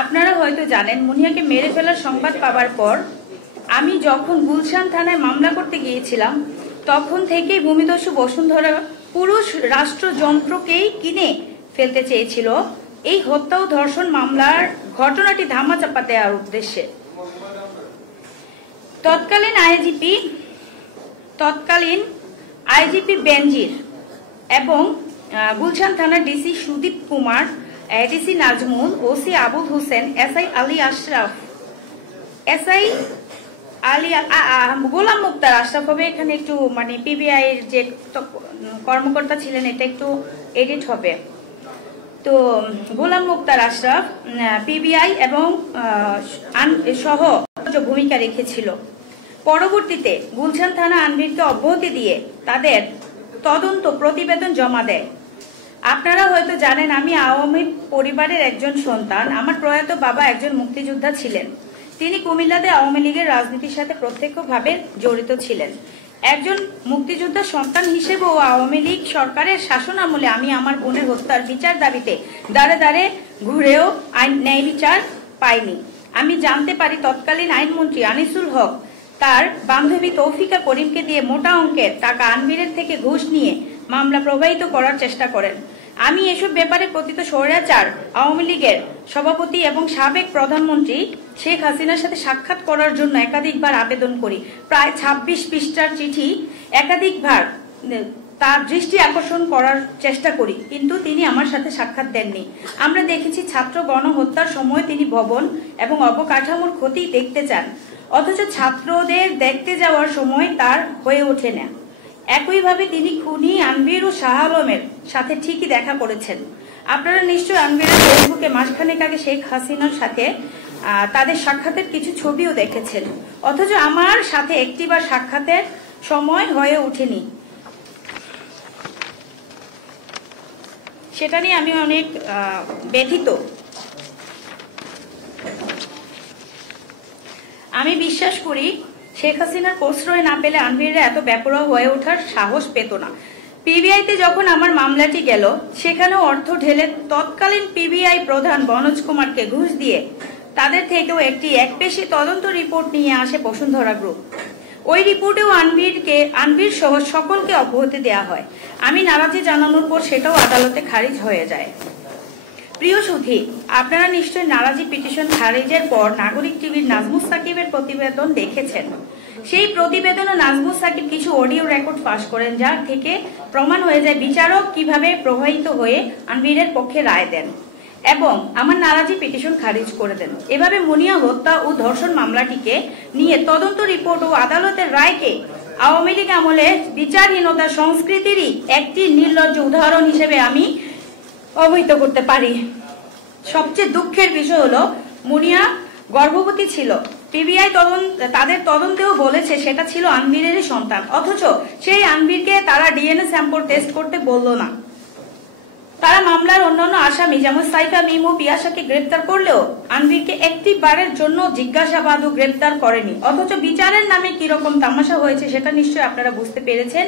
আপনারা হয়তো জানেন, মুনিয়াকে মেরে ফেলার সংবাদ পাওয়ার পর আমি যখন গুলশান থানায় মামলা করতে গিয়েছিলাম, তখন থেকেই ভূমিদস্যু বসুন্ধরা পুরুষ রাষ্ট্রযন্ত্রকেই কিনে ফেলতে চেয়েছিল এই হত্যা ও ধর্ষণ মামলার ঘটনাটি ধামাচাপা দেওয়ার উদ্দেশ্যে। তৎকালীন আইজিপি বেনজির এবং গুলশান থানার DC Sudip Kumar, ADC Nazmul, OC Abul Hossain, SI Ali Ashraf, SI Ali Golam Mukhtar Ashraf হবে এখানে একটু মানে পিবিআই এর যে কর্মকর্তা ছিলেন এটা একটু এডিট হবে। তো গোলাম মুক্তার আশরাফ পিবিআই এবং সহ ভূমিকা রেখেছিল। পরবর্তীতে গুলশান থানা আনভিরকে অব্যাহতি দিয়ে তাদের তদন্ত প্রতিবেদন জমা দেয়। আপনারা হয়তো জানেন, আমি আওয়ামী পরিবারের একজন সন্তান। আমার প্রয়াত বাবা একজন মুক্তিযোদ্ধা ছিলেন। তিনি কুমিল্লাতে আওয়ামী লীগের রাজনীতির সাথে প্রত্যক্ষভাবে জড়িত ছিলেন। একজন মুক্তিযোদ্ধা সন্তান হিসেবেও আওয়ামী লীগ সরকারের শাসন আমলে আমি আমার বোনের হত্যার বিচার দাবিতে দাঁড়ে দাঁড়ে ঘুরেও ন্যায় বিচার পাইনি। আমি জানতে পারি তৎকালীন আইনমন্ত্রী আনিসুল হক তার বান্ধবী তৌফিকা করিমকে দিয়ে মোটা অঙ্কের টাকা আনভিরের থেকে ঘুষ নিয়ে মামলা প্রবাহিত করার চেষ্টা করেন। আমি এসব ব্যাপারে কথিত স্বৈরাচার আওয়ামী লীগের সভাপতি এবং সাবেক প্রধানমন্ত্রী শেখ হাসিনার সাথে সাক্ষাৎ করার জন্য একাধিকবার আবেদন করি। প্রায় ২৬ পৃষ্ঠার চিঠি একাধিকবার তার দৃষ্টি আকর্ষণ করার চেষ্টা করি, কিন্তু তিনি আমার সাথে সাক্ষাৎ দেননি। আমরা দেখেছি ছাত্র গণহত্যার সময় তিনি ভবন এবং অবকাঠামোর ক্ষতি দেখতে চান, অথচ ছাত্রদের দেখতে যাওয়ার সময় তার হয়ে ওঠে না। একইভাবে তিনি খুনি আনভির ও শাহ আলমের সাথে ঠিকই দেখা করেছেন। আপনারা নিশ্চয় আনভিরের ফেসবুকে মাসখানেক আগে শেখ হাসিনার সাথে তাদের সাক্ষাতের কিছু ছবিও দেখেছেন, অথচ আমার সাথে একটিবার সাক্ষাতের সময় হয়ে ওঠেনি। সেটা নিয়ে আমি অনেক ব্যথিত। আমি বিশ্বাস করি শেখ হাসিনার প্রশ্রয় না পেলে আনভিররা এত বেপরোয়া হয়ে ওঠার সাহস পেত না। পিবিআইতে যখন আমার মামলাটি গেল, সেখানেও অর্থ ঢেলে তৎকালীন পিবিআই প্রধান বনোজ কুমারকে ঘুষ দিয়ে তাদের থেকেও একটি একপেশী তদন্ত রিপোর্ট নিয়ে আসে বসুন্ধরা গ্রুপ। ওই রিপোর্টেও আনভির সহ সকলকে অব্যাহতি দেওয়া হয়। আমি নারাজি জানানোর পর সেটাও আদালতে খারিজ হয়ে যায়। প্রিয় সুধী, আপনারা নিশ্চয়ই নারাজি পিটিশন খারিজের পর নাগরিক টিভির নাজমুস সাকিবের প্রতিবেদন দেখেছেন। সেই প্রতিবেদনে নাজমুস সাকিব কিছু অডিও রেকর্ড ফাঁস করেন, যার থেকে প্রমাণ হয়ে যায় বিচারক কিভাবে প্রভাবিত হয়ে আনভিরের পক্ষে রায় দেন এবং আমার নারাজি পিটিশন খারিজ করে দেন। এভাবে মুনিয়া হত্যা ও ধর্ষণ মামলাটিকে নিয়ে তদন্ত রিপোর্ট ও আদালতের রায়কে আওয়ামী লীগ আমলে বিচারহীনতার সংস্কৃতিরই একটি নির্লজ্জ উদাহরণ হিসেবে আমি অবহিত করতে পারি। সবচেয়ে দুঃখের বিষয় হলো মুনিয়া গর্ভবতী ছিল। পিবিআই তাদের তদন্তেও বলেছে সেটা ছিল আনভিরেরই সন্তান, অথচ সেই আনভিরকে তারা ডিএনএ স্যাম্পল টেস্ট করতে বলল না। তারা মামলার অন্যান্য আসামি যেমন সাইফা, মিমু, পিয়াসাকে গ্রেপ্তার করলেও আনভিরকে একটি বারের জন্য জিজ্ঞাসাবাদ ও গ্রেপ্তার করেনি। অথচ বিচারের নামে কিরকম তামাশা হয়েছে সেটা নিশ্চয়ই আপনারা বুঝতে পেরেছেন।